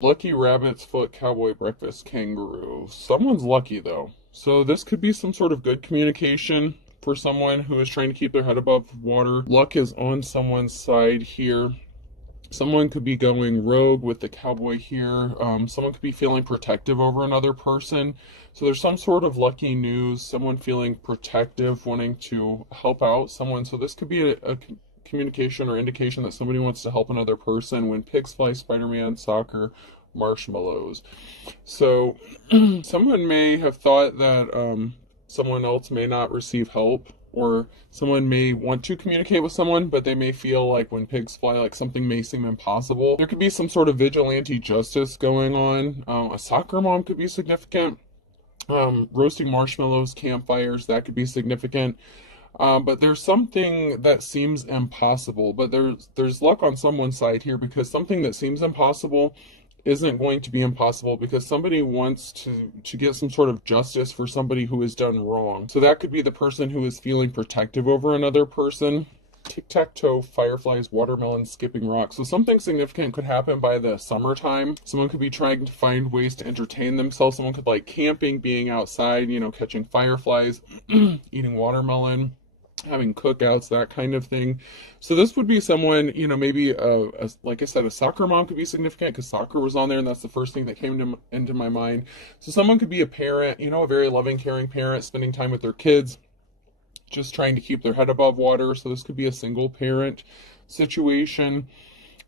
Lucky rabbit's foot, cowboy breakfast, kangaroo. Someone's lucky though. So this could be some sort of good communication for someone who is trying to keep their head above water. Luck is on someone's side here. Someone could be going rogue with the cowboy here. Someone could be feeling protective over another person. So there's some sort of lucky news, someone feeling protective, wanting to help out someone. So this could be a communication or indication that somebody wants to help another person. When pigs fly, Spider-Man, soccer, marshmallows. So someone may have thought that someone else may not receive help, or someone may want to communicate with someone, but they may feel like when pigs fly, like something may seem impossible. There could be some sort of vigilante justice going on. A soccer mom could be significant. Roasting marshmallows, campfires, that could be significant. But there's something that seems impossible, but there's luck on someone's side here, because something that seems impossible isn't going to be impossible, because somebody wants to get some sort of justice for somebody who has done wrong. So that could be the person who is feeling protective over another person. Tic-tac-toe, fireflies, watermelon, skipping rocks. So something significant could happen by the summertime. Someone could be trying to find ways to entertain themselves. Someone could like camping, being outside, catching fireflies, eating watermelon, having cookouts, that kind of thing. So this would be someone, maybe like I said, a soccer mom could be significant, because soccer was on there and that's the first thing that came into my mind. So someone could be a parent, a very loving, caring parent, spending time with their kids, just trying to keep their head above water. So this could be a single parent situation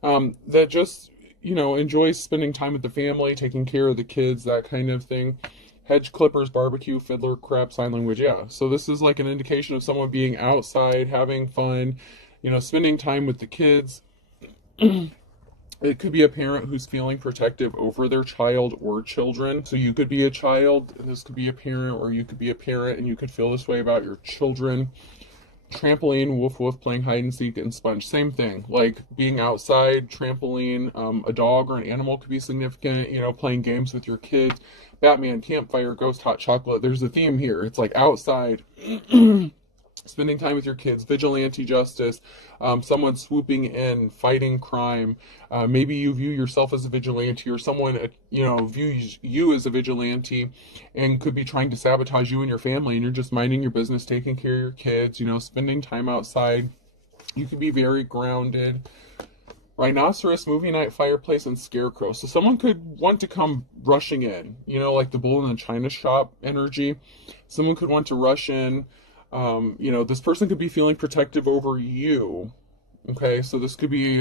that just, enjoys spending time with the family, taking care of the kids, that kind of thing. Hedge clippers, barbecue, fiddler, crap, sign language. Yeah. So this is like an indication of someone being outside, having fun, spending time with the kids. It could be a parent who's feeling protective over their child or children. So you could be a child, and this could be a parent, or you could be a parent and you could feel this way about your children. Trampoline, woof woof, playing hide and seek, and sponge. Same thing, like being outside, trampoline, a dog or an animal could be significant, playing games with your kids. Batman, campfire, ghost, hot chocolate. There's a theme here. It's like outside, spending time with your kids, vigilante justice, someone swooping in, fighting crime. Maybe you view yourself as a vigilante, or someone, views you as a vigilante and could be trying to sabotage you and your family, and you're just minding your business, taking care of your kids, spending time outside. You could be very grounded. Rhinoceros, movie night, fireplace, and scarecrow. So someone could want to come rushing in, like the bull in the china shop energy. Someone could want to rush in. This person could be feeling protective over you. Okay, so this could be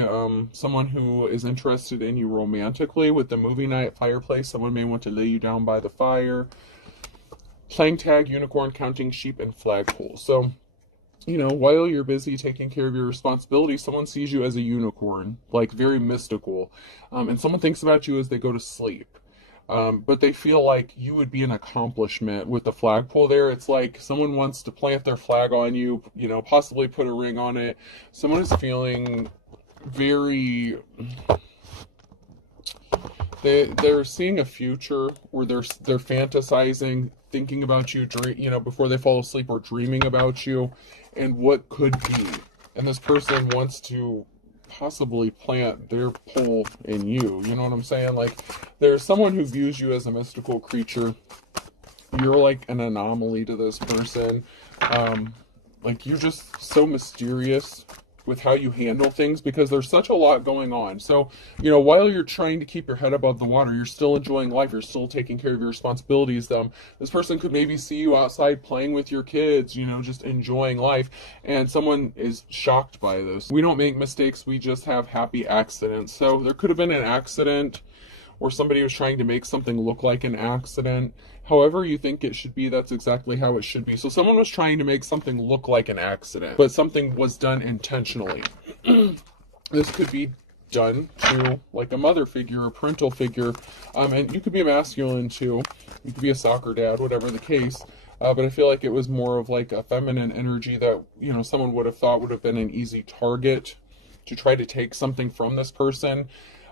someone who is interested in you romantically. With the movie night, fireplace, someone may want to lay you down by the fire. Playing tag, unicorn, counting sheep, and flagpole. So, while you're busy taking care of your responsibilities, someone sees you as a unicorn, like very mystical. And someone thinks about you as they go to sleep. But they feel like you would be an accomplishment with the flagpole there. It's like someone wants to plant their flag on you, possibly put a ring on it. Someone is feeling very... They're seeing a future, or they're fantasizing, thinking about you, before they fall asleep, or dreaming about you and what could be. And this person wants to possibly plant their pole in you. You know what I'm saying? Like, there's someone who views you as a mystical creature. You're like an anomaly to this person. Like, you're just so mysterious with how you handle things, because there's such a lot going on. So, while you're trying to keep your head above the water, you're still enjoying life, you're still taking care of your responsibilities. This person could maybe see you outside playing with your kids, just enjoying life, and someone is shocked by this. We don't make mistakes, we just have happy accidents. So there could have been an accident, or somebody was trying to make something look like an accident. However you think it should be, that's exactly how it should be. So someone was trying to make something look like an accident, but something was done intentionally. This could be done to like a mother figure, a parental figure, and you could be a masculine too. You could be a soccer dad, whatever the case. But I feel like it was more of like a feminine energy that, someone would have thought would have been an easy target to try to take something from this person.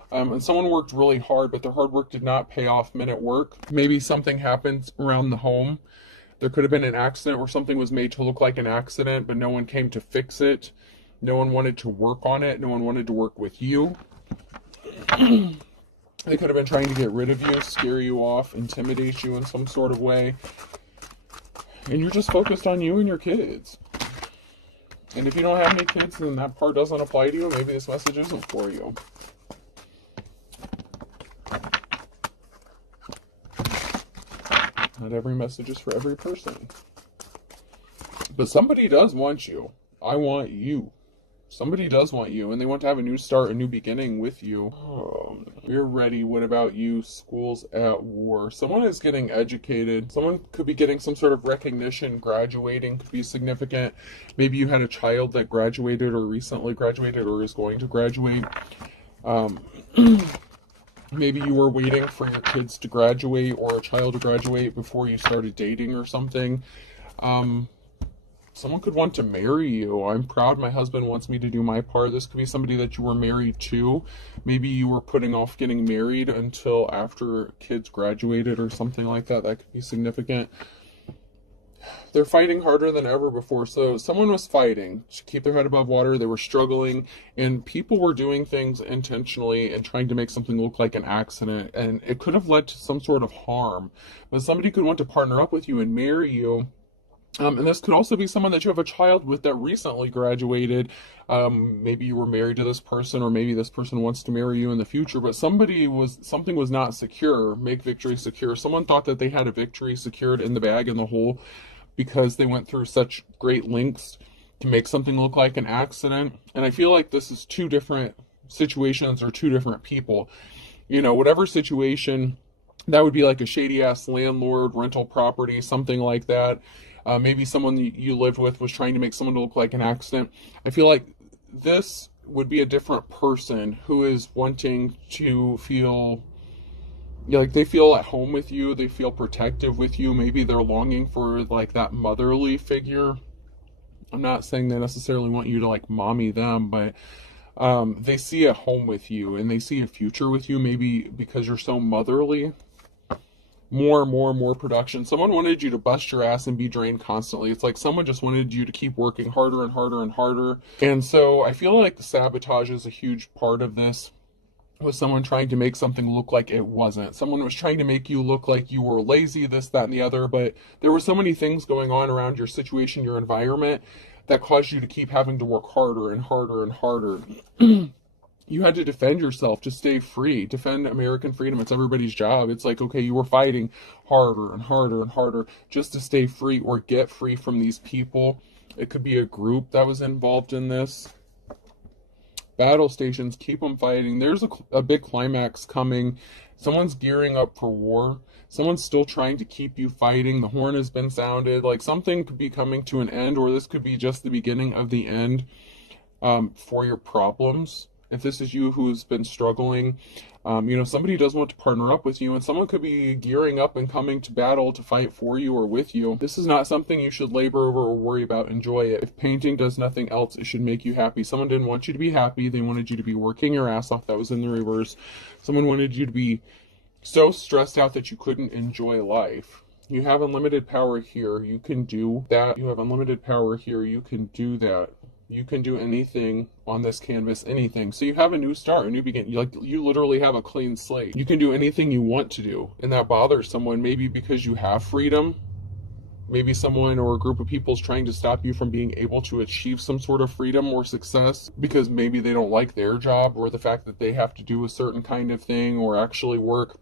And someone worked really hard, but their hard work did not pay off men at work. Maybe something happened around the home. There could have been an accident where something was made to look like an accident, but no one came to fix it. No one wanted to work on it. No one wanted to work with you. They could have been trying to get rid of you, scare you off, intimidate you in some sort of way. And you're just focused on you and your kids. And if you don't have any kids, then that part doesn't apply to you. Maybe this message isn't for you. Not every message is for every person. But somebody does want you. I want you. Somebody does want you, and they want to have a new start, a new beginning with you. You're ready. What about you? School's at war. Someone is getting educated. Someone could be getting some sort of recognition. Graduating could be significant. Maybe you had a child that graduated or recently graduated or is going to graduate. Maybe you were waiting for your kids to graduate or a child to graduate before you started dating or something. Someone could want to marry you. I'm proud my husband wants me to do my part. This could be somebody that you were married to. Maybe you were putting off getting married until after kids graduated or something like that. That could be significant. They're fighting harder than ever before. So someone was fighting to keep their head above water. They were struggling, and people were doing things intentionally and trying to make something look like an accident. And it could have led to some sort of harm. But somebody could want to partner up with you and marry you. And this could also be someone that you have a child with that recently graduated. Maybe you were married to this person, or maybe this person wants to marry you in the future, but something was not secure. Make victory secure. Someone thought that they had a victory secured in the bag, in the hole, because they went through such great lengths to make something look like an accident. And I feel like this is two different situations or two different people. You know, whatever situation, that would be like a shady ass landlord, rental property, something like that. Maybe someone you lived with was trying to make someone look like an accident. I feel like this would be a different person who is wanting to feel like they feel at home with you. They feel protective with you. Maybe they're longing for like that motherly figure. I'm not saying they necessarily want you to like mommy them, but they see a home with you and they see a future with you. Maybe because you're so motherly. More production. Someone wanted you to bust your ass and be drained constantly. It's like someone just wanted you to keep working harder and harder and harder. And so I feel like the sabotage is a huge part of this, with someone trying to make something look like it wasn't. Someone was trying to make you look like you were lazy, this, that, and the other, but there were so many things going on around your situation, your environment, that caused you to keep having to work harder and harder and harder. You had to defend yourself to stay free, defend American freedom. It's everybody's job. It's like, okay, you were fighting harder and harder and harder just to stay free or get free from these people. It could be a group that was involved in this. Battle stations, keep them fighting. There's a big climax coming. Someone's gearing up for war. Someone's still trying to keep you fighting. The horn has been sounded. Like something could be coming to an end, or this could be just the beginning of the end for your problems. If this is you who's been struggling, somebody does want to partner up with you, and someone could be gearing up and coming to battle to fight for you or with you. This is not something you should labor over or worry about. Enjoy it. If painting does nothing else, it should make you happy. Someone didn't want you to be happy. They wanted you to be working your ass off. That was in the reverse. Someone wanted you to be so stressed out that you couldn't enjoy life. You have unlimited power here. You can do that. You have unlimited power here. You can do that. You can do anything on this canvas, anything. So you have a new start, a new beginning. You literally have a clean slate. You can do anything you want to do. And that bothers someone, maybe because you have freedom. Maybe someone or a group of people is trying to stop you from being able to achieve some sort of freedom or success because maybe they don't like their job, or the fact that they have to do a certain kind of thing or actually work.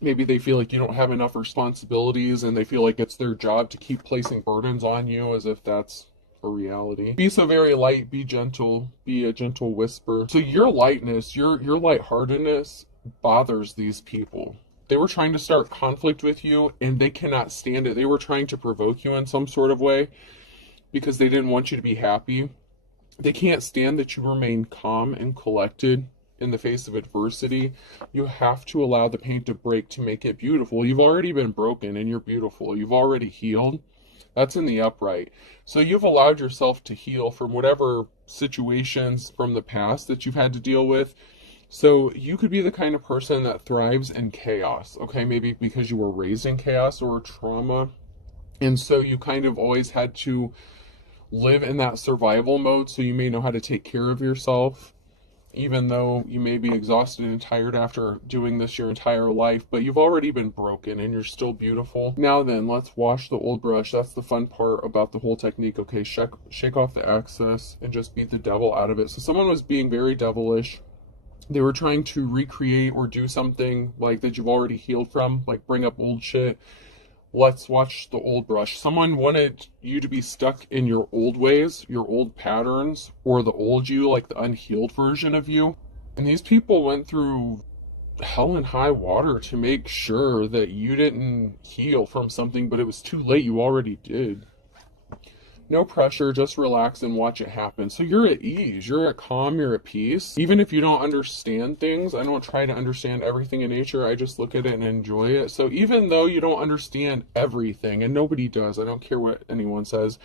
Maybe they feel like you don't have enough responsibilities and they feel like it's their job to keep placing burdens on you as if that's a reality. Be so very light, be gentle, be a gentle whisper. So your lightness, your lightheartedness bothers these people. They were trying to start conflict with you and they cannot stand it. They were trying to provoke you in some sort of way because they didn't want you to be happy. They can't stand that you remain calm and collected in the face of adversity. You have to allow the paint to break to make it beautiful. You've already been broken and you're beautiful. You've already healed. That's in the upright. So you've allowed yourself to heal from whatever situations from the past that you've had to deal with. So you could be the kind of person that thrives in chaos. Okay, maybe because you were raised in chaos or trauma. And so you kind of always had to live in that survival mode. So you may know how to take care of yourself. even though you may be exhausted and tired after doing this your entire life, but you've already been broken and you're still beautiful. Now then, let's wash the old brush. That's the fun part about the whole technique. Okay, shake off the excess and just beat the devil out of it. So someone was being very devilish. They were trying to recreate or do something like that you've already healed from, like bring up old shit. Let's watch the old brush. Someone wanted you to be stuck in your old ways, your old patterns, or the old you, like the unhealed version of you. And these people went through hell and high water to make sure that you didn't heal from something, but it was too late. You already did. No pressure, just relax and watch it happen. So you're at ease, you're at calm, you're at peace. Even if you don't understand things, I don't try to understand everything in nature, I just look at it and enjoy it. So even though you don't understand everything, and nobody does, I don't care what anyone says,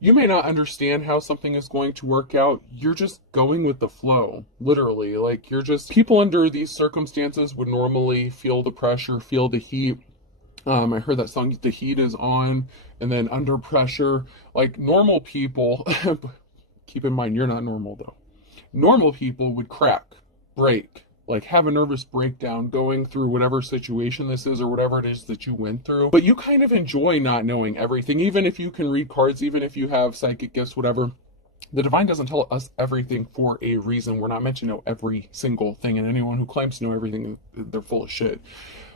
you may not understand how something is going to work out. You're just going with the flow, literally. Like, you're just, people under these circumstances would normally feel the pressure, feel the heat. I heard that song, The Heat Is On, and then Under Pressure. Like, normal people, keep in mind, you're not normal though. Normal people would crack, break, like have a nervous breakdown going through whatever situation this is or whatever it is that you went through. But you kind of enjoy not knowing everything, even if you can read cards, even if you have psychic gifts, whatever. The divine doesn't tell us everything for a reason. We're not meant to know every single thing, and anyone who claims to know everything, they're full of shit.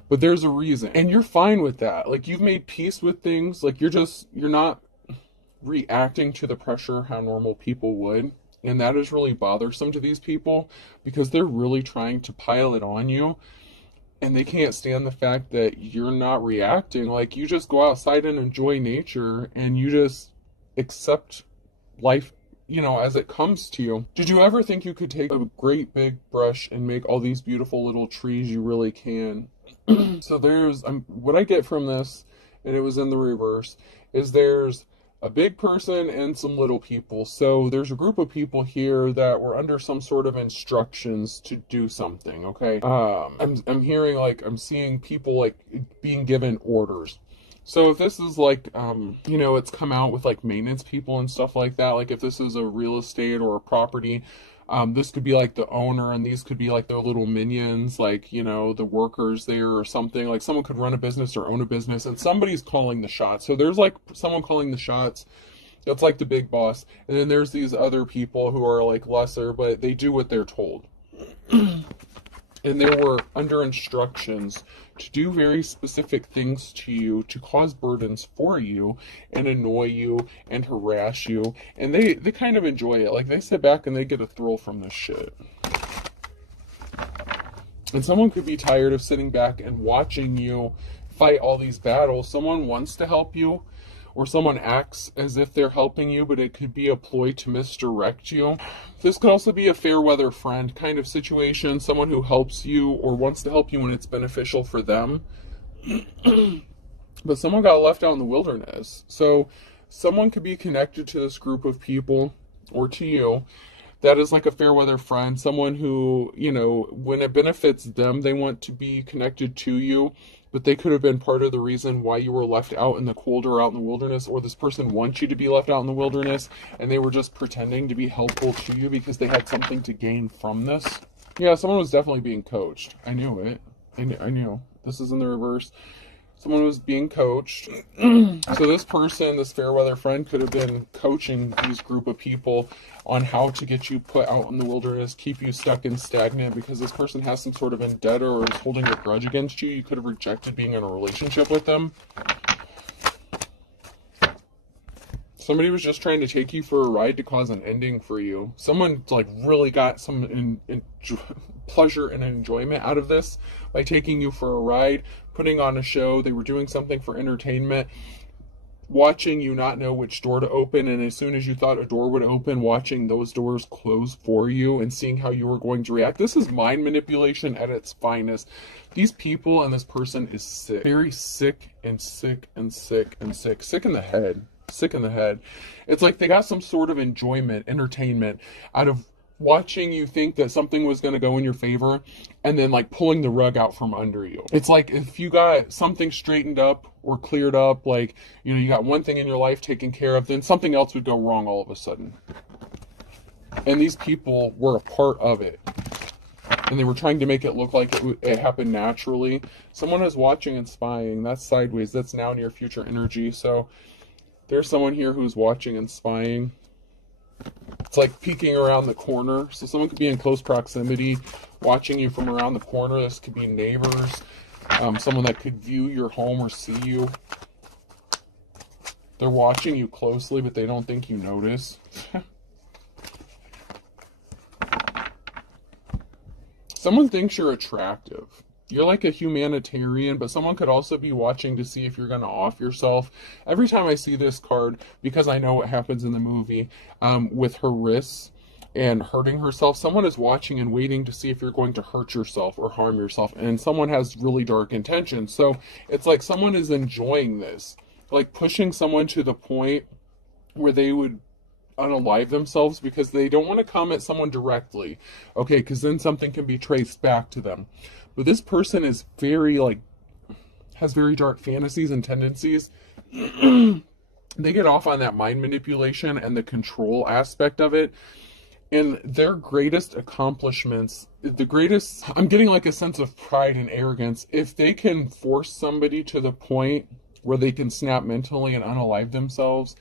But there's a reason, and you're fine with that. Like, you've made peace with things. Like, you're not reacting to the pressure how normal people would. And that is really bothersome to these people because they're really trying to pile it on you. And they can't stand the fact that you're not reacting. Like, you just go outside and enjoy nature and you just accept life, you know, as it comes to you. Did you ever think you could take a great big brush and make all these beautiful little trees? You really can. So there's, what I get from this, and it was in the reverse, is there's a big person and some little people. So there's a group of people here that were under some sort of instructions to do something, okay? I'm hearing, like, I'm seeing people, like, being given orders. So if this is like, you know, it's come out with like maintenance people and stuff like that, like if this is a real estate or a property, this could be like the owner and these could be like their little minions, like, you know, the workers there or something. Like, someone could run a business or own a business and somebody's calling the shots. So there's like someone calling the shots. That's like the big boss. And then there's these other people who are like lesser, but they do what they're told. And they were under instructions to do very specific things to you, to cause burdens for you, and annoy you, and harass you. And they kind of enjoy it. Like, they sit back and they get a thrill from this shit. And someone could be tired of sitting back and watching you fight all these battles. Someone wants to help you, or someone acts as if they're helping you, but it could be a ploy to misdirect you. This could also be a fair weather friend kind of situation, someone who helps you or wants to help you when it's beneficial for them. But someone got left out in the wilderness. So someone could be connected to this group of people, or to you, that is like a fair weather friend, someone who, you know, when it benefits them, they want to be connected to you. But they could have been part of the reason why you were left out in the cold or out in the wilderness, or this person wants you to be left out in the wilderness, and they were just pretending to be helpful to you because they had something to gain from this. Yeah, someone was definitely being coached. I knew it. I knew. This is in the reverse. Someone was being coached. So this person, this fair weather friend, could have been coaching these group of people on how to get you put out in the wilderness, keep you stuck and stagnant, because this person has some sort of vendetta or is holding a grudge against you. You could have rejected being in a relationship with them. Somebody was just trying to take you for a ride to cause an ending for you. Someone like really got some pleasure and enjoyment out of this by taking you for a ride, putting on a show. They were doing something for entertainment, watching you not know which door to open, and as soon as you thought a door would open, watching those doors close for you and seeing how you were going to react. This is mind manipulation at its finest. These people and this person is sick. Very sick and sick and sick and sick. Sick in the head. Sick in the head. It's like they got some sort of enjoyment, entertainment out of watching you think that something was going to go in your favor and then like pulling the rug out from under you. It's like if you got something straightened up or cleared up, like, you know, you got one thing in your life taken care of, then something else would go wrong all of a sudden. And these people were a part of it. And they were trying to make it look like it happened naturally. Someone is watching and spying. That's sideways. That's now near future energy. So there's someone here who's watching and spying. It's like peeking around the corner. So someone could be in close proximity, watching you from around the corner. This could be neighbors, someone that could view your home or see you. They're watching you closely, but they don't think you notice. Someone thinks you're attractive. You're like a humanitarian, but someone could also be watching to see if you're going to off yourself. Every time I see this card, because I know what happens in the movie with her wrists and hurting herself, someone is watching and waiting to see if you're going to hurt yourself or harm yourself, and someone has really dark intentions. So it's like someone is enjoying this, like pushing someone to the point where they would unalive themselves because they don't want to come at someone directly, okay, because then something can be traced back to them. But this person is very, like, has very dark fantasies and tendencies. They get off on that mind manipulation and the control aspect of it. And their greatest accomplishments, I'm getting like a sense of pride and arrogance. If they can force somebody to the point where they can snap mentally and unalive themselves,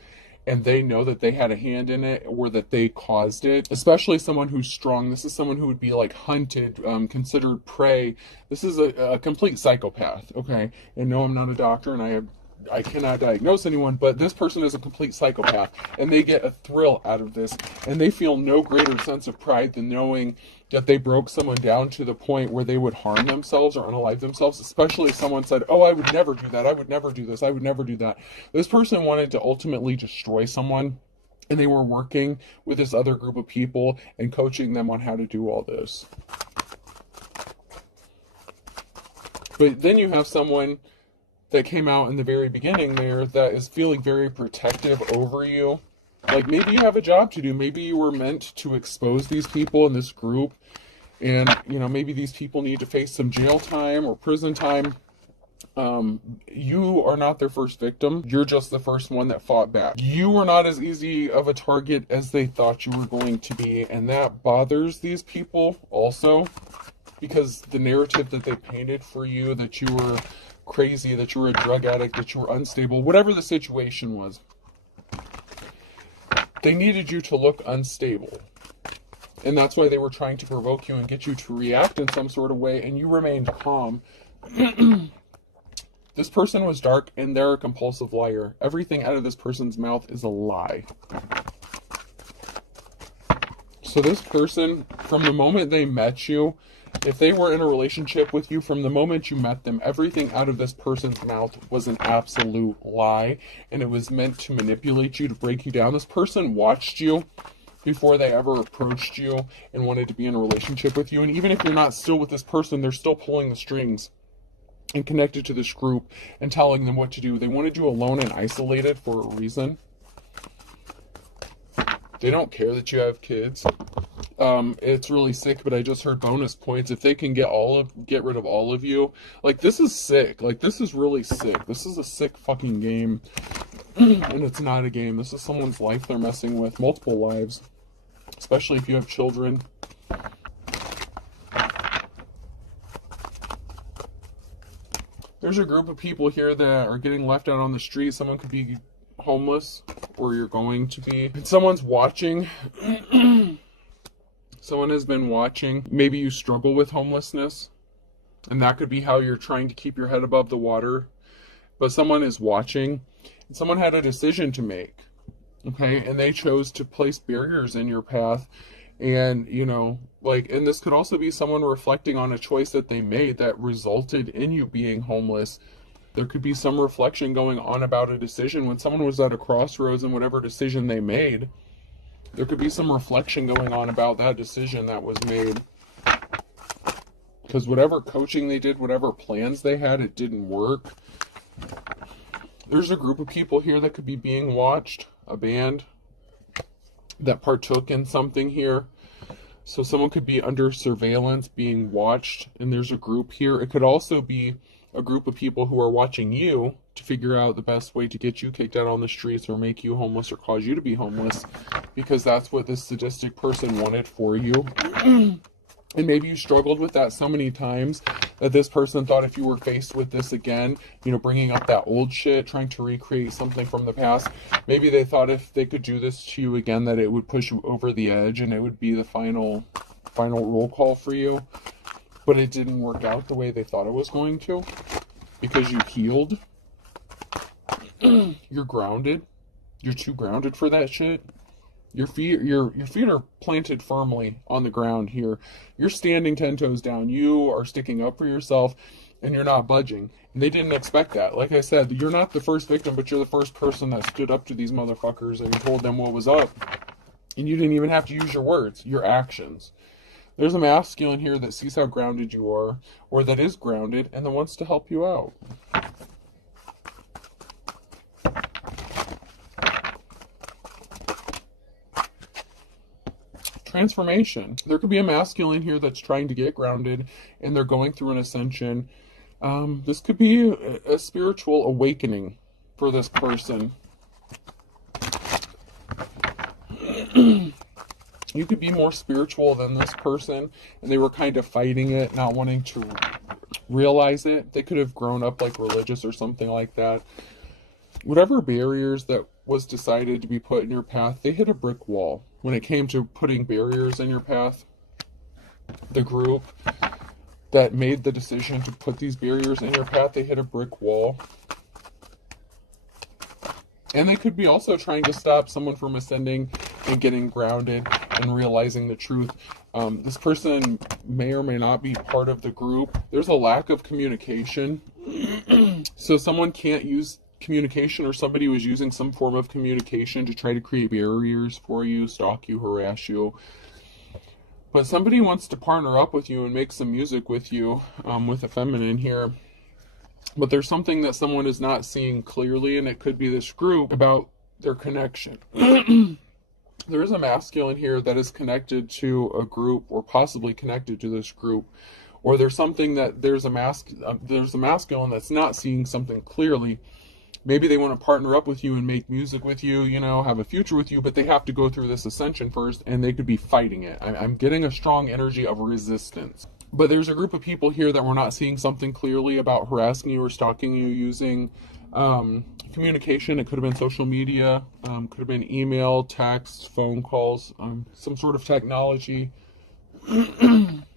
and they know that they had a hand in it or that they caused it, especially someone who's strong. This is someone who would be like hunted, considered prey. This is a complete psychopath, okay? And no, I'm not a doctor, and I cannot diagnose anyone, but this person is a complete psychopath, and they get a thrill out of this, and they feel no greater sense of pride than knowing that they broke someone down to the point where they would harm themselves or unalive themselves, especially if someone said, oh, I would never do that, I would never do this, I would never do that. This person wanted to ultimately destroy someone, and they were working with this other group of people and coaching them on how to do all this. But then you have someone that came out in the very beginning there that is feeling very protective over you. Like maybe you have a job to do. Maybe you were meant to expose these people in this group. And, you know, maybe these people need to face some jail time or prison time. You are not their first victim. You're just the first one that fought back. You were not as easy of a target as they thought you were going to be. And that bothers these people also, because the narrative that they painted for you, that you were crazy, that you were a drug addict, that you were unstable, whatever the situation was, they needed you to look unstable. And that's why they were trying to provoke you and get you to react in some sort of way, and you remained calm. This person was dark, and they're a compulsive liar. Everything out of this person's mouth is a lie. So this person, from the moment they met you, if they were in a relationship with you, from the moment you met them, everything out of this person's mouth was an absolute lie, and it was meant to manipulate you, to break you down. This person watched you before they ever approached you and wanted to be in a relationship with you, and even if you're not still with this person, they're still pulling the strings and connected to this group and telling them what to do. They wanted you alone and isolated for a reason. They don't care that you have kids. It's really sick, but I just heard bonus points. If they can get rid of all of you, like, this is sick. Like, this is really sick. This is a sick fucking game. And it's not a game. This is someone's life they're messing with. Multiple lives. Especially if you have children. There's a group of people here that are getting left out on the street. Someone could be homeless, or you're going to be. And someone's watching. Someone has been watching. Maybe you struggle with homelessness, and that could be how you're trying to keep your head above the water. But someone is watching, and someone had a decision to make, okay? And they chose to place barriers in your path. And, you know, like, and this could also be someone reflecting on a choice that they made that resulted in you being homeless. There could be some reflection going on about a decision. When someone was at a crossroads in whatever decision they made, there could be some reflection going on about that decision that was made. Because whatever coaching they did, whatever plans they had, it didn't work. There's a group of people here that could be being watched, a band that partook in something here. So someone could be under surveillance, being watched, and there's a group here. It could also be a group of people who are watching you to figure out the best way to get you kicked out on the streets or make you homeless or cause you to be homeless, because that's what this sadistic person wanted for you. And maybe you struggled with that so many times that this person thought if you were faced with this again, you know, bringing up that old shit, trying to recreate something from the past, maybe they thought if they could do this to you again that it would push you over the edge and it would be the final roll call for you. But it didn't work out the way they thought it was going to, because you healed. You're grounded. You're too grounded for that shit. Your feet are planted firmly on the ground here. You're standing 10 toes down. You are sticking up for yourself, and you're not budging. And they didn't expect that. Like I said, you're not the first victim, but you're the first person that stood up to these motherfuckers and told them what was up. And you didn't even have to use your words, your actions. There's a masculine here that sees how grounded you are, or that is grounded, and that wants to help you out. Transformation. There could be a masculine here that's trying to get grounded and they're going through an ascension. This could be a spiritual awakening for this person. You could be more spiritual than this person and they were kind of fighting it, not wanting to realize it. They could have grown up like religious or something like that. Whatever barriers that was decided to be put in your path, they hit a brick wall. When it came to putting barriers in your path, the group that made the decision to put these barriers in your path, they hit a brick wall. And they could be also trying to stop someone from ascending and getting grounded and realizing the truth. This person may or may not be part of the group. There's a lack of communication. So someone can't use communication, or somebody was using some form of communication to try to create barriers for you, stalk you, harass you. But somebody wants to partner up with you and make some music with you, with a feminine here. But there's something that someone is not seeing clearly, and it could be this group about their connection. There is a masculine here that is connected to a group, or possibly connected to this group. Or there's something that there's a masculine that's not seeing something clearly. Maybe they want to partner up with you and make music with you, you know, have a future with you, but they have to go through this ascension first, and they could be fighting it. I'm getting a strong energy of resistance. But there's a group of people here that we're not seeing something clearly about harassing you or stalking you using communication. It could have been social media, could have been email, text, phone calls, some sort of technology.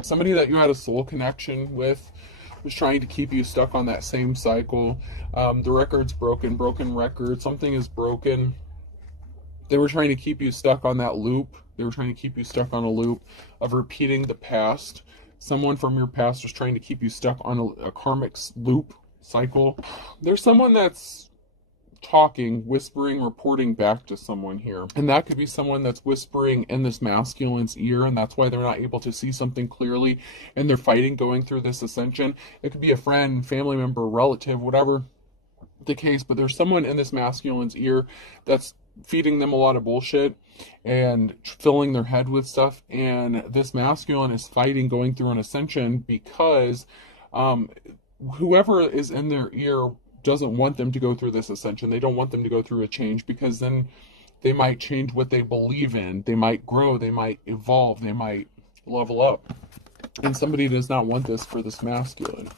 Somebody that you had a soul connection with was trying to keep you stuck on that same cycle. The record's broken record, something is broken. They were trying to keep you stuck on that loop. They were trying to keep you stuck on a loop of repeating the past. Someone from your past was trying to keep you stuck on a karmic loop cycle. There's someone that's talking, whispering, reporting back to someone here. And that could be someone that's whispering in this masculine's ear, and that's why they're not able to see something clearly, and they're fighting going through this ascension. It could be a friend, family member, relative, whatever the case, but there's someone in this masculine's ear that's feeding them a lot of bullshit and filling their head with stuff, and this masculine is fighting going through an ascension because whoever is in their ear doesn't want them to go through this ascension. They don't want them to go through a change, because then they might change what they believe in. They might grow, they might evolve, they might level up. And somebody does not want this for this masculine.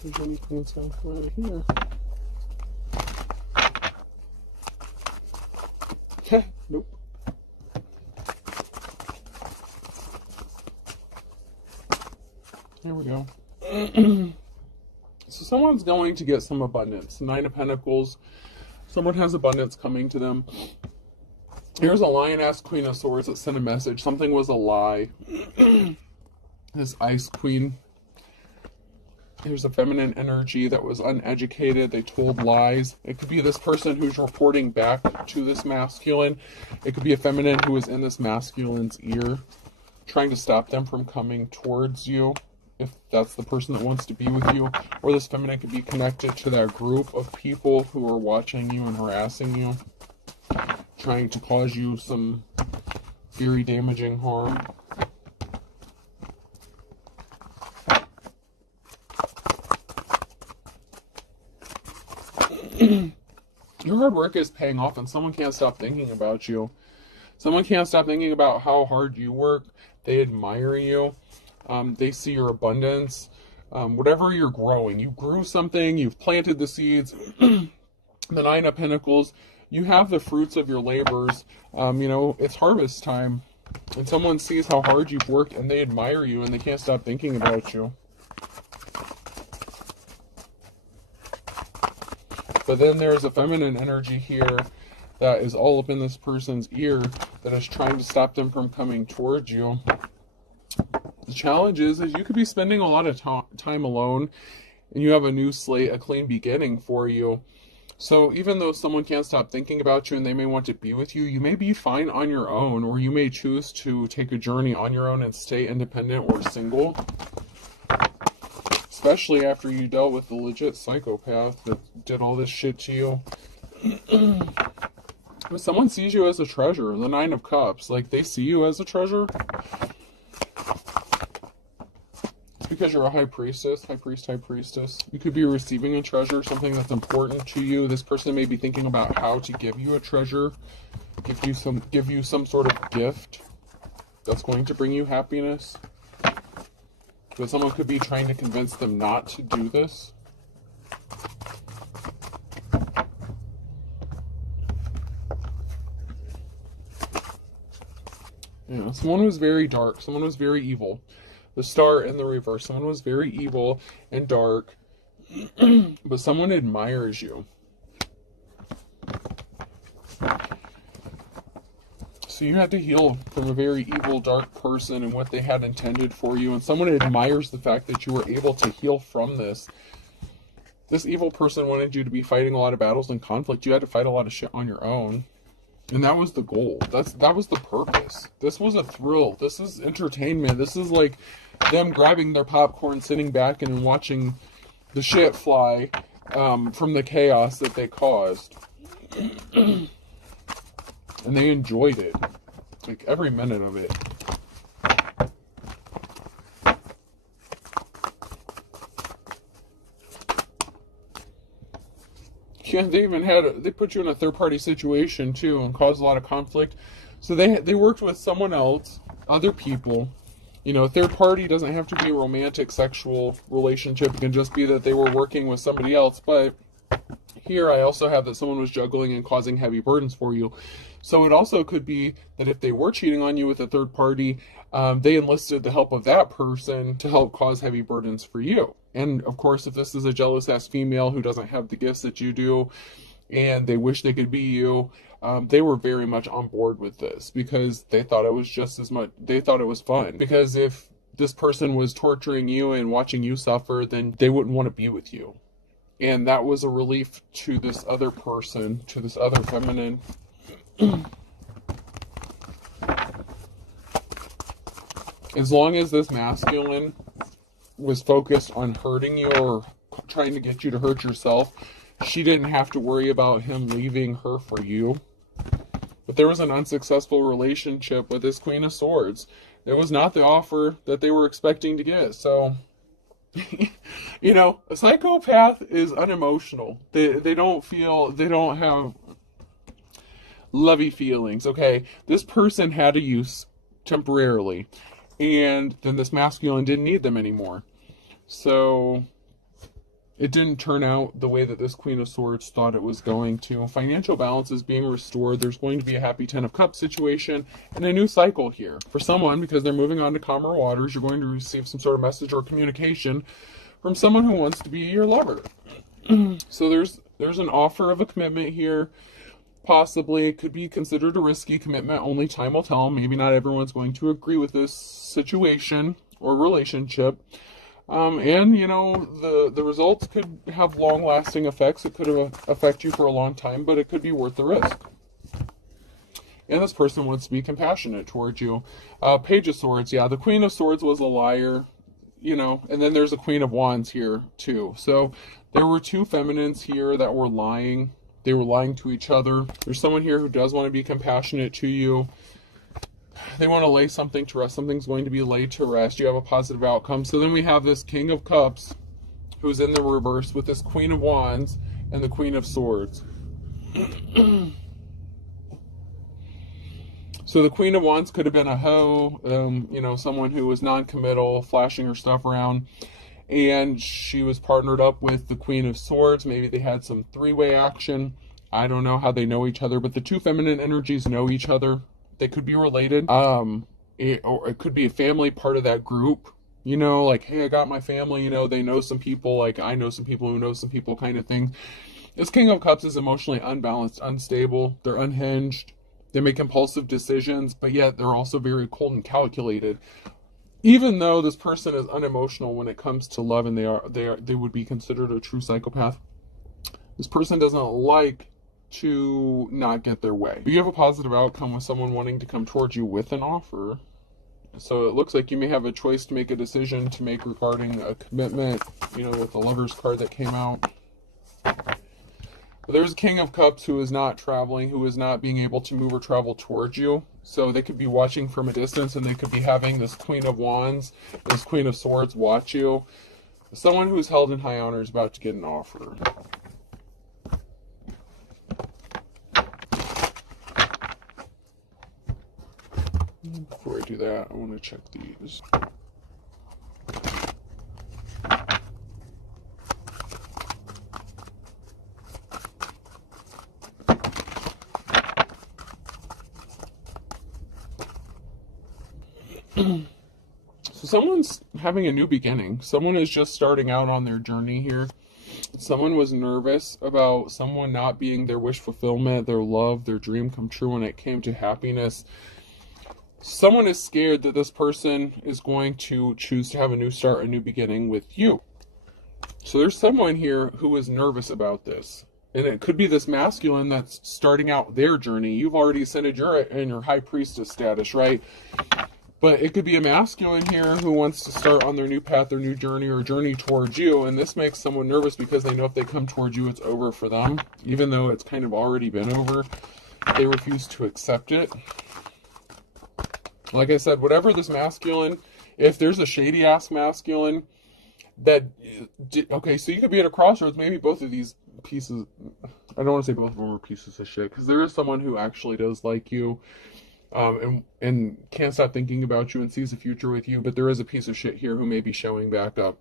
If there's anything that's going to come out of here. Okay, nope. There we go. So someone's going to get some abundance. 9 of Pentacles. Someone has abundance coming to them. Here's a lioness queen of swords that sent a message. Something was a lie. This ice queen. Here's a feminine energy that was uneducated. They told lies. It could be this person who's reporting back to this masculine. It could be a feminine who is in this masculine's ear, trying to stop them from coming towards you, if that's the person that wants to be with you. Or this feminine could be connected to that group of people who are watching you and harassing you, trying to cause you some very damaging harm. Your hard work is paying off, and someone can't stop thinking about you. Someone can't stop thinking about how hard you work. They admire you. They see your abundance. Whatever you're growing, you grew something, you've planted the seeds. The Nine of Pentacles, you have the fruits of your labors. It's harvest time, and someone sees how hard you've worked, and they admire you, and they can't stop thinking about you. But then there's a feminine energy here that is all up in this person's ear that is trying to stop them from coming towards you. The challenge is you could be spending a lot of time alone, and you have a new slate, a clean beginning for you. So even though someone can't stop thinking about you and they may want to be with you, you may be fine on your own, or you may choose to take a journey on your own and stay independent or single. Especially after you dealt with the legit psychopath that did all this shit to you. But someone sees you as a treasure. The Nine of Cups. Like, they see you as a treasure. It's because you're a high priestess. High priest, high priestess. You could be receiving a treasure. Something that's important to you. This person may be thinking about how to give you a treasure. Give you some sort of gift that's going to bring you happiness. But someone could be trying to convince them not to do this. Someone was very dark. Someone was very evil. The Star in the reverse. Someone was very evil and dark. But someone admires you. So you had to heal from a very evil, dark person and what they had intended for you. And someone admires the fact that you were able to heal from this. This evil person wanted you to be fighting a lot of battles and conflict. You had to fight a lot of shit on your own. And that was the goal. That was the purpose. This was a thrill. This is entertainment. This is like them grabbing their popcorn, sitting back and watching the shit fly from the chaos that they caused. And they enjoyed it. Like, every minute of it. Yeah, they put you in a third-party situation, too, and caused a lot of conflict. So they worked with someone else, other people. Third party doesn't have to be a romantic, sexual relationship. It can just be that they were working with somebody else. But here I also have that someone was juggling and causing heavy burdens for you. So it also could be that if they were cheating on you with a third party, they enlisted the help of that person to help cause heavy burdens for you. And of course, if this is a jealous ass female who doesn't have the gifts that you do, and they wish they could be you, they were very much on board with this because they thought it was just as much, they thought it was fun. Because if this person was torturing you and watching you suffer, then they wouldn't want to be with you. And that was a relief to this other person, to this other feminine. As long as this masculine was focused on hurting you or trying to get you to hurt yourself, she didn't have to worry about him leaving her for you. But there was an unsuccessful relationship with this Queen of Swords. It was not the offer that they were expecting to get. So, a psychopath is unemotional. They don't have lovey feelings. Okay, this person had a use temporarily, and then this masculine didn't need them anymore. So it didn't turn out the way that this Queen of Swords thought it was going to. Financial balance is being restored. There's going to be a happy Ten of Cups situation and a new cycle here. For someone, because they're moving on to calmer waters, you're going to receive some sort of message or communication from someone who wants to be your lover. So there's an offer of a commitment here. Possibly. It could be considered a risky commitment. Only time will tell. Maybe not everyone's going to agree with this situation or relationship. And, you know, the results could have long-lasting effects. It could affect you for a long time, but it could be worth the risk. And this person wants to be compassionate towards you. Page of Swords. Yeah, the Queen of Swords was a liar, you know, and then there's a Queen of Wands here, too. So there were two feminines here that were lying. They were lying to each other. There's someone here who does want to be compassionate to you. They want to lay something to rest. Something's going to be laid to rest. You have a positive outcome. So then we have this King of Cups who's in the reverse with this Queen of Wands and the Queen of Swords. So the Queen of Wands could have been a hoe, you know, someone who was non-committal, flashing her stuff around. And she was partnered up with the Queen of Swords. Maybe they had some three-way action. I don't know how they know each other, but the two feminine energies know each other. They could be related. Or it could be a family part of that group. You know, like, hey, I got my family, you know, they know some people, like I know some people who know some people kind of thing. This King of Cups is emotionally unbalanced, unstable. They're unhinged. They make impulsive decisions, but yet they're also very cold and calculated. Even though this person is unemotional when it comes to love, and they would be considered a true psychopath, this person doesn't like to not get their way. You have a positive outcome with someone wanting to come towards you with an offer. So it looks like you may have a choice to make, a decision to make regarding a commitment, you know, with the Lover's card that came out. But there's a King of Cups who is not traveling, who is not being able to move or travel towards you. So they could be watching from a distance, and they could be having this Queen of Wands, this Queen of Swords watch you. Someone who's held in high honor is about to get an offer. Before I do that, I want to check these. So someone's having a new beginning. Someone is just starting out on their journey here. Someone was nervous about someone not being their wish fulfillment, their love, their dream come true when it came to happiness. Someone is scared that this person is going to choose to have a new start, a new beginning with you. So there's someone here who is nervous about this. And it could be this masculine that's starting out their journey. You've already ascended, you're in your high priestess status, right? But it could be a masculine here who wants to start on their new path, their new journey, or journey towards you. And this makes someone nervous because they know if they come towards you, it's over for them. Even though it's kind of already been over, they refuse to accept it. Like I said, whatever this masculine, if there's a shady-ass masculine that... Okay, so you could be at a crossroads. Maybe both of these pieces... I don't want to say both of them are pieces of shit, because there is someone who actually does like you. And can't stop thinking about you and sees a future with you, but there is a piece of shit here who may be showing back up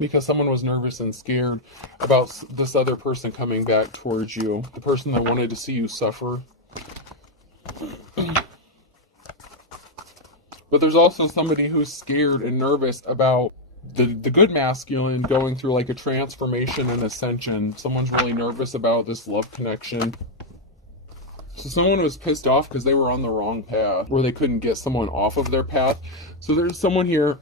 because someone was nervous and scared about this other person coming back towards you, the person that wanted to see you suffer. But there's also somebody who's scared and nervous about the good masculine going through like a transformation and ascension. Someone's really nervous about this love connection. So someone was pissed off because they were on the wrong path, or they couldn't get someone off of their path. So there's someone here,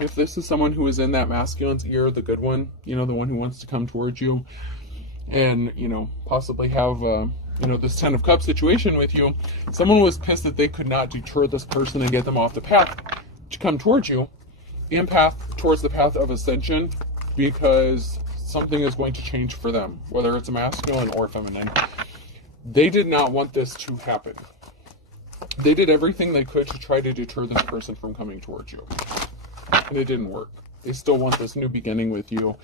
if this is someone who is in that masculine's ear, the good one, you know, the one who wants to come towards you and, you know, possibly have, you know, this 10 of Cups situation with you, someone was pissed that they could not deter this person and get them off the path to come towards you and path towards the path of ascension, because something is going to change for them, whether it's a masculine or feminine. They did not want this to happen. They did everything they could to try to deter this person from coming towards you. And it didn't work. They still want this new beginning with you.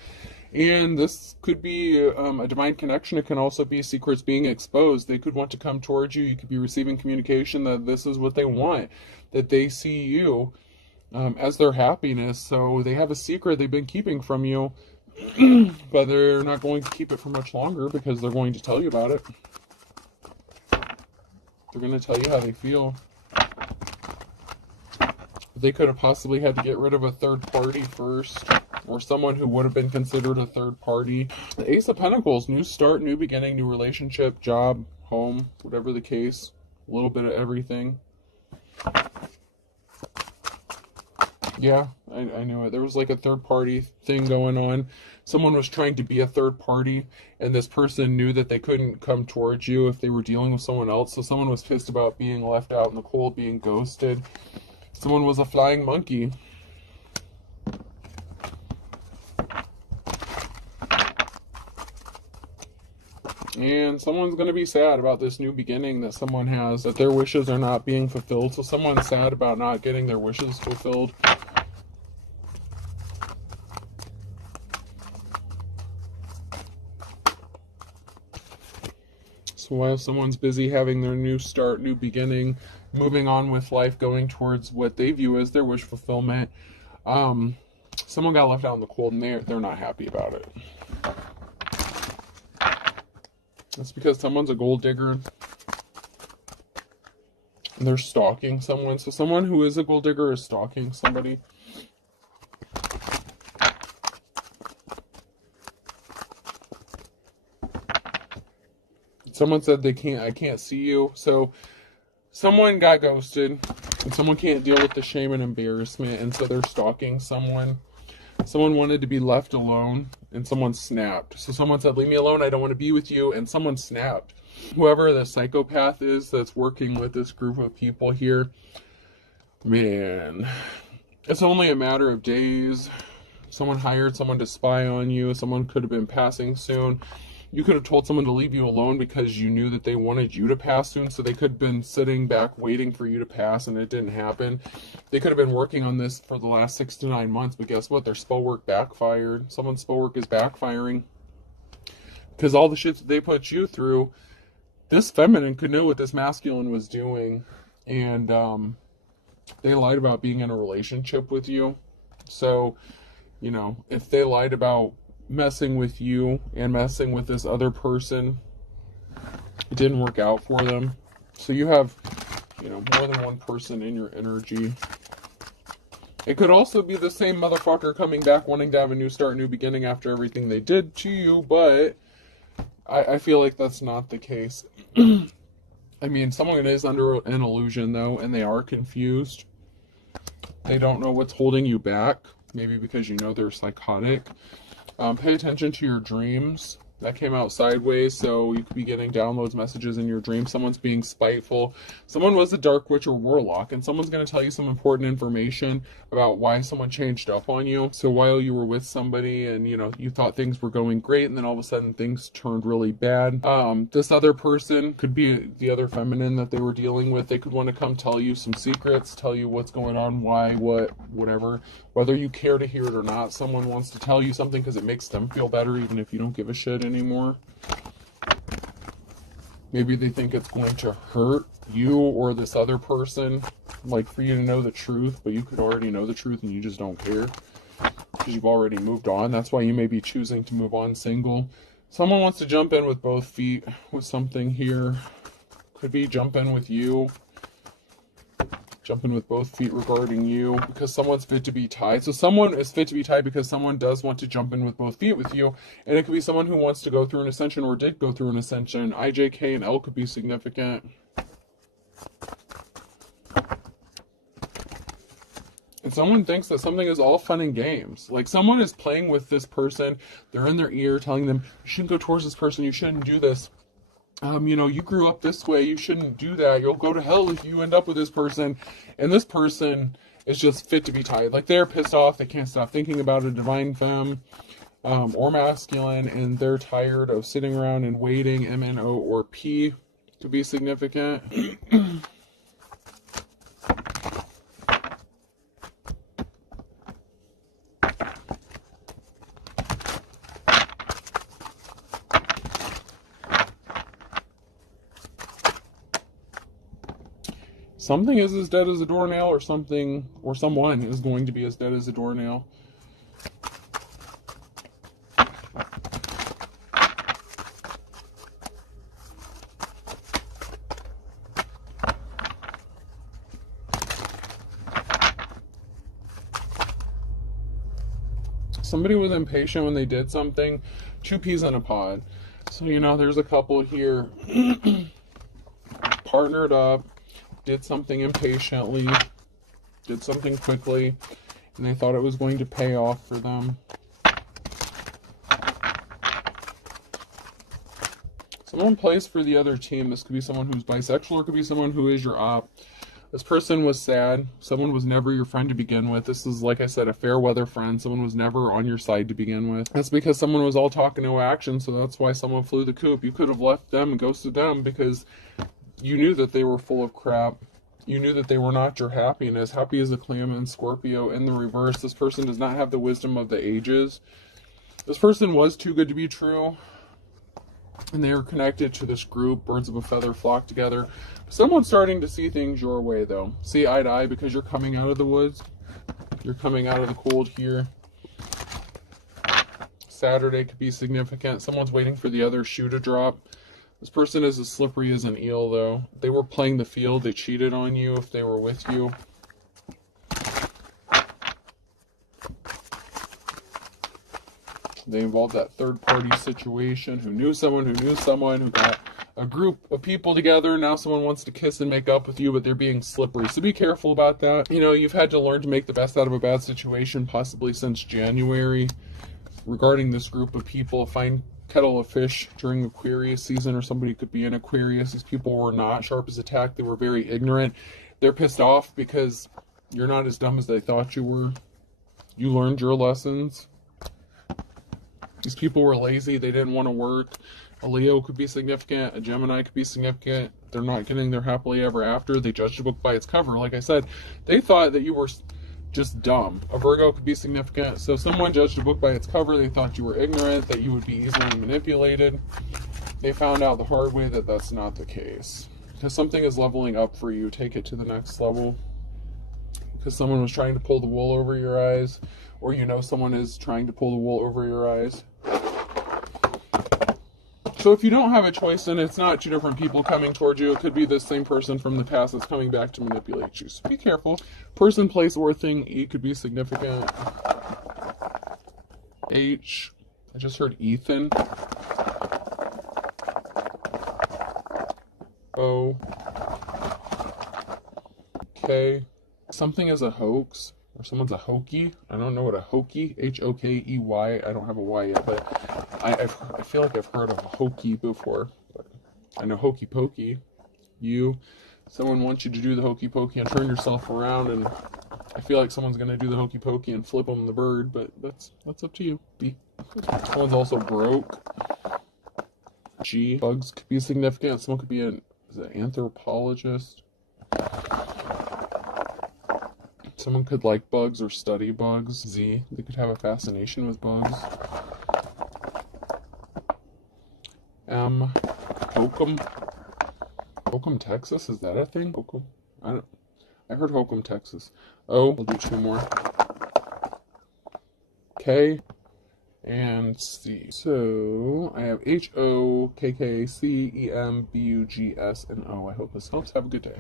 And this could be a divine connection. It can also be secrets being exposed. They could want to come towards you. You could be receiving communication that this is what they want, that they see you as their happiness. So they have a secret they've been keeping from you, but they're not going to keep it for much longer because they're going to tell you about it. They're going to tell you how they feel. They could have possibly had to get rid of a third party first. or someone who would have been considered a third party. The Ace of Pentacles, new start, new beginning, new relationship, job, home, whatever the case, a little bit of everything. Yeah, I knew it. There was like a third party thing going on. Someone was trying to be a third party, and this person knew that they couldn't come towards you if they were dealing with someone else. So someone was pissed about being left out in the cold, being ghosted. Someone was a flying monkey. And someone's going to be sad about this new beginning that someone has, that their wishes are not being fulfilled. So someone's sad about not getting their wishes fulfilled. So while someone's busy having their new start, new beginning, moving on with life, going towards what they view as their wish fulfillment, someone got left out in the cold, and they're not happy about it. That's because someone's a gold digger and they're stalking someone. So someone who is a gold digger is stalking somebody. Someone said I can't see you. So someone got ghosted and someone can't deal with the shame and embarrassment, and so they're stalking someone. Someone wanted to be left alone, and someone snapped. So someone said, leave me alone, I don't want to be with you, and someone snapped. Whoever the psychopath is that's working with this group of people here, man, it's only a matter of days. Someone hired someone to spy on you. Someone could have been passing soon. You could have told someone to leave you alone because you knew that they wanted you to pass soon, so they could have been sitting back waiting for you to pass, and it didn't happen. They could have been working on this for the last 6 to 9 months, but guess what? Their spell work backfired. Someone's spell work is backfiring because all the shit that they put you through, this feminine could know what this masculine was doing, and they lied about being in a relationship with you. So, you know, if they lied about messing with you and messing with this other person, it didn't work out for them. So you have, you know, more than one person in your energy. It could also be the same motherfucker coming back wanting to have a new start, new beginning after everything they did to you, but I feel like that's not the case. I mean, someone is under an illusion though, and they are confused. They don't know what's holding you back, maybe because you know they're psychotic. Pay attention to your dreams. That came out sideways, so you could be getting downloads, messages in your dreams. Someone's being spiteful. Someone was a dark witch or warlock, and someone's going to tell you some important information about why someone changed up on you. So while you were with somebody and, you know, you thought things were going great, and then all of a sudden things turned really bad. This other person could be the other feminine that they were dealing with. They could want to come tell you some secrets, tell you what's going on, why, what, whatever. Whether you care to hear it or not, someone wants to tell you something because it makes them feel better, even if you don't give a shit anymore. Maybe they think it's going to hurt you or this other person, like for you to know the truth, but you could already know the truth and you just don't care because you've already moved on. That's why you may be choosing to move on single. Someone wants to jump in with both feet with something here. Could be jump in with you. Jumping with both feet regarding you because someone's fit to be tied. So someone is fit to be tied because someone does want to jump in with both feet with you, and it could be someone who wants to go through an ascension or did go through an ascension. I, J, K, and L could be significant. And someone thinks that something is all fun and games. Like someone is playing with this person. They're in their ear telling them, you shouldn't go towards this person. You shouldn't do this. You know, you grew up this way, you shouldn't do that, you'll go to hell if you end up with this person. And this person is just fit to be tied. Like they're pissed off, they can't stop thinking about a divine femme or masculine, and they're tired of sitting around and waiting. MNO or P to be significant. Something is as dead as a doornail, or something, or someone is going to be as dead as a doornail. Somebody was impatient when they did something. Two peas in a pod. So, you know, there's a couple here partnered up, did something impatiently, did something quickly, and they thought it was going to pay off for them. Someone plays for the other team. This could be someone who's bisexual, or it could be someone who is your op. This person was sad. Someone was never your friend to begin with. This is, like I said, a fair weather friend. Someone was never on your side to begin with. That's because someone was all talk and no action, so that's why someone flew the coop. You could have left them and ghosted them because you knew that they were full of crap. You knew that they were not your happiness. Happy as a clam in Scorpio. In the reverse, this person does not have the wisdom of the ages. This person was too good to be true. And they are connected to this group. Birds of a feather flock together. Someone's starting to see things your way, though. See eye to eye because you're coming out of the woods. You're coming out of the cold here. Saturday could be significant. Someone's waiting for the other shoe to drop. This person is as slippery as an eel, though. They were playing the field. They cheated on you if they were with you. They involved that third-party situation who knew someone who got a group of people together. Now someone wants to kiss and make up with you, but they're being slippery. So be careful about that. You know, you've had to learn to make the best out of a bad situation, possibly since January. Regarding this group of people, find kettle of fish during Aquarius season, or somebody could be in Aquarius. These people were not sharp as a tack. They were very ignorant. They're pissed off because you're not as dumb as they thought you were. You learned your lessons. These people were lazy. They didn't want to work. A Leo could be significant. A Gemini could be significant. They're not getting their happily ever after. They judged a book by its cover. Like I said, they thought that you were just dumb. A Virgo could be significant. So someone judged a book by its cover. They thought you were ignorant, that you would be easily manipulated. They found out the hard way that that's not the case. Because something is leveling up for you. Take it to the next level. Because someone was trying to pull the wool over your eyes. Or you know someone is trying to pull the wool over your eyes. So if you don't have a choice, then it's not two different people coming towards you. It could be the same person from the past that's coming back to manipulate you. So be careful. Person, place, or thing. E could be significant. H. I just heard Ethan. O. K. Something is a hoax. Or someone's a hokey. I don't know what a hokey, H-O-K-E-Y. I don't have a Y yet, but I feel like I've heard of a hokey before. But I know hokey pokey. Someone wants you to do the hokey pokey and turn yourself around, and I feel like someone's gonna do the hokey pokey and flip them the bird, but that's up to you. B. Someone's also broke. G. Bugs could be significant. Someone could be an anthropologist. Someone could like bugs or study bugs. Z. They could have a fascination with bugs. M. Hokum. Hokum, Texas? Is that a thing? Hokum? I heard Hokum, Texas. O. I'll do two more. K. And C. So I have H-O-K-K-C-E-M-B-U-G-S and O. I hope this helps. Have a good day.